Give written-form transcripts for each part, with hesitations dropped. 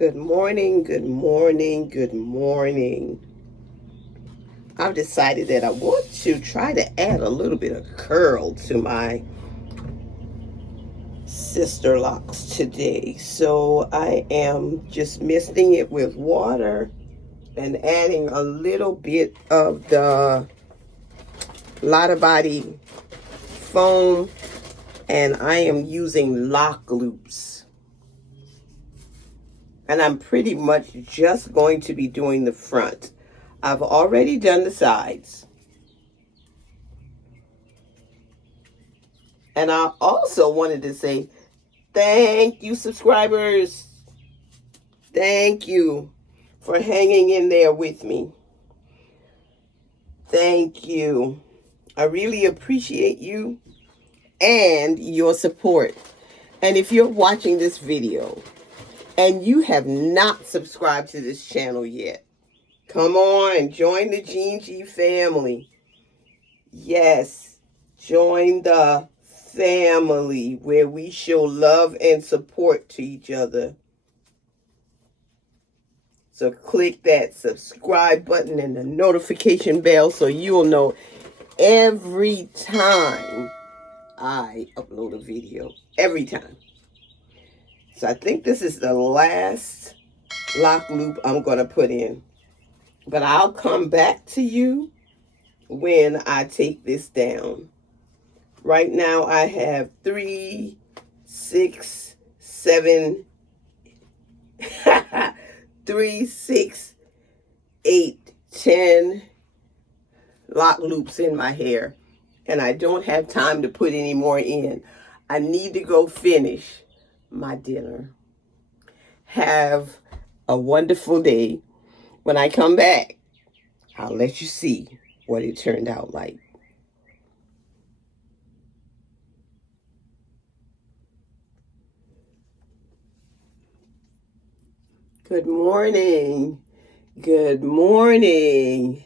Good morning, good morning, good morning. I've decided that I want to try to add a little bit of curl to my Sisterlocks today. So I am just misting it with water and adding a little bit of the Lotta Body foam, and I am using lock loops. And I'm pretty much just going to be doing the front. I've already done the sides. And I also wanted to say thank you, subscribers. Thank you for hanging in there with me. Thank you. I really appreciate you and your support. And if you're watching this video and you have not subscribed to this channel yet, come on, join the Gene G family. Yes, join the family where we show love and support to each other. So click that subscribe button and the notification bell so you'll know every time I upload a video. Every time. So I think this is the last lock loop I'm going to put in. But I'll come back to you when I take this down. Right now I have 3, 6, 7, 3, 6, 8, 10 lock loops in my hair. And I don't have time to put any more in. I need to go finish my dinner. Have a wonderful day. When I come back, I'll let you see what it turned out like. Good morning. Good morning.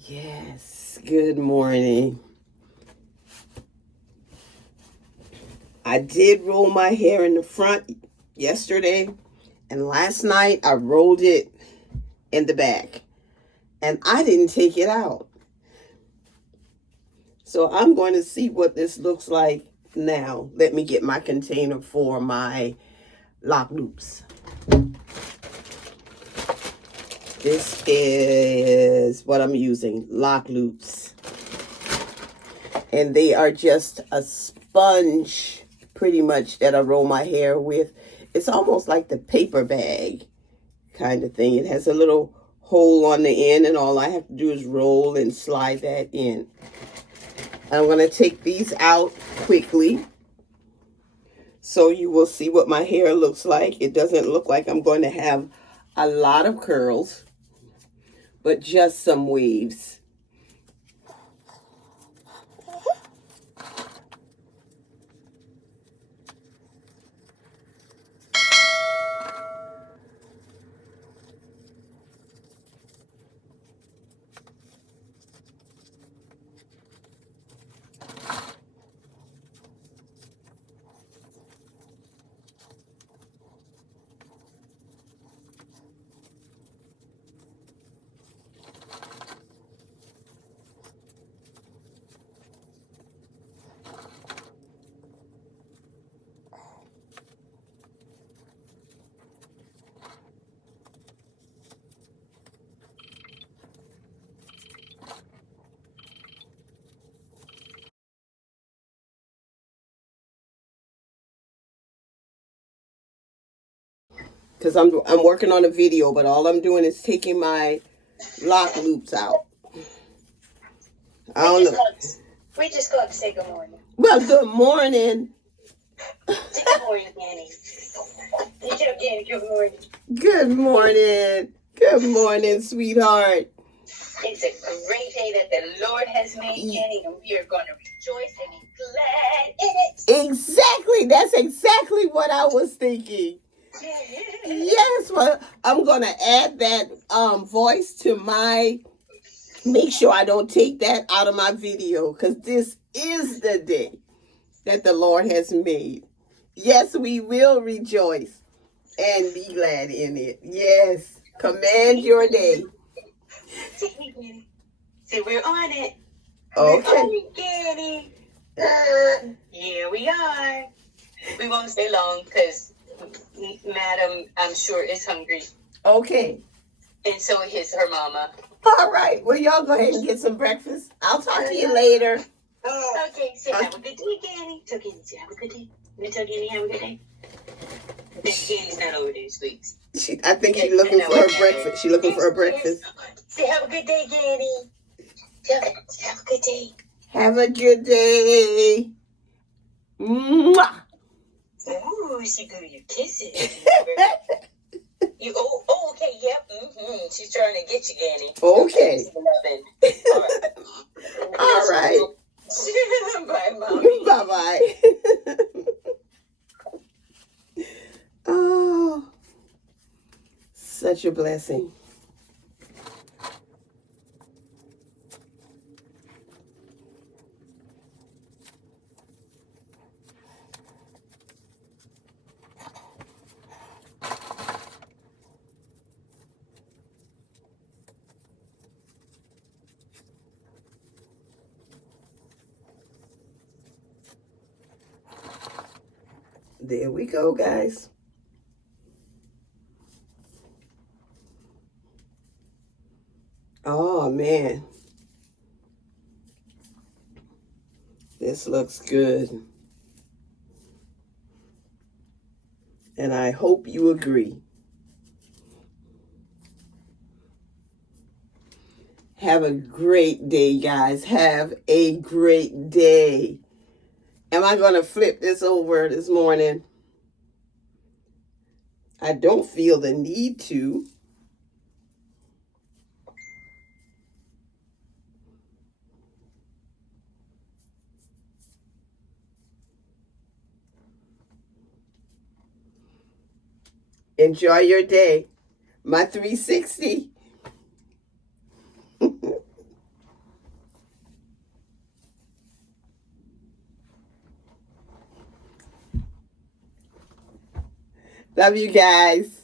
Yes, good morning. I did roll my hair in the front yesterday, and last night I rolled it in the back, and I didn't take it out. So I'm going to see what this looks like now. Let me get my container for my lock loops. This is what I'm using, lock loops. And they are just a sponge, pretty much, that I roll my hair with. It's almost like the paper bag kind of thing. It has a little hole on the end, and all I have to do is roll and slide that in. I'm going to take these out quickly so you will see what my hair looks like. It doesn't look like I'm going to have a lot of curls, but just some waves. Because I'm working on a video, but all I'm doing is taking my lock loops out. I don't know. We just got to say good morning. Well, good morning. Say good morning, Annie. You tell Annie good morning. Good morning. Good morning, sweetheart. It's a great day that the Lord has made, Annie, and we are going to rejoice and be glad in it. Exactly. That's exactly what I was thinking. Yes, well, I'm going to add that voice to my... Make sure I don't take that out of my video, because this is the day that the Lord has made. Yes, we will rejoice And be glad in it. Yes. Command your day. See, we're on it. Okay. We're on it, Granny. Here we are. We won't stay long because Madam, I'm sure, is hungry. Okay. And so is her mama. All right. Well, y'all go ahead and get some breakfast. I'll talk to you later. Okay, say have a good day, Granny. Tell Granny, say have a good day. You tell Granny have a good day. Granny's not over there, sweets. I think she's looking for her breakfast. She's looking for her breakfast. Say have a good day, Granny. Say have a good day. Have a good day. Mwah. Ooh, she blew your kisses. Okay, yep. She's trying to get you, Granny. Okay. All right. Bye, Mommy. Bye-bye. Oh, such a blessing. There we go, guys. Oh, man. This looks good. And I hope you agree. Have a great day, guys. Have a great day. Am I going to flip this over this morning? I don't feel the need to. Enjoy your day. My 360. Love you guys.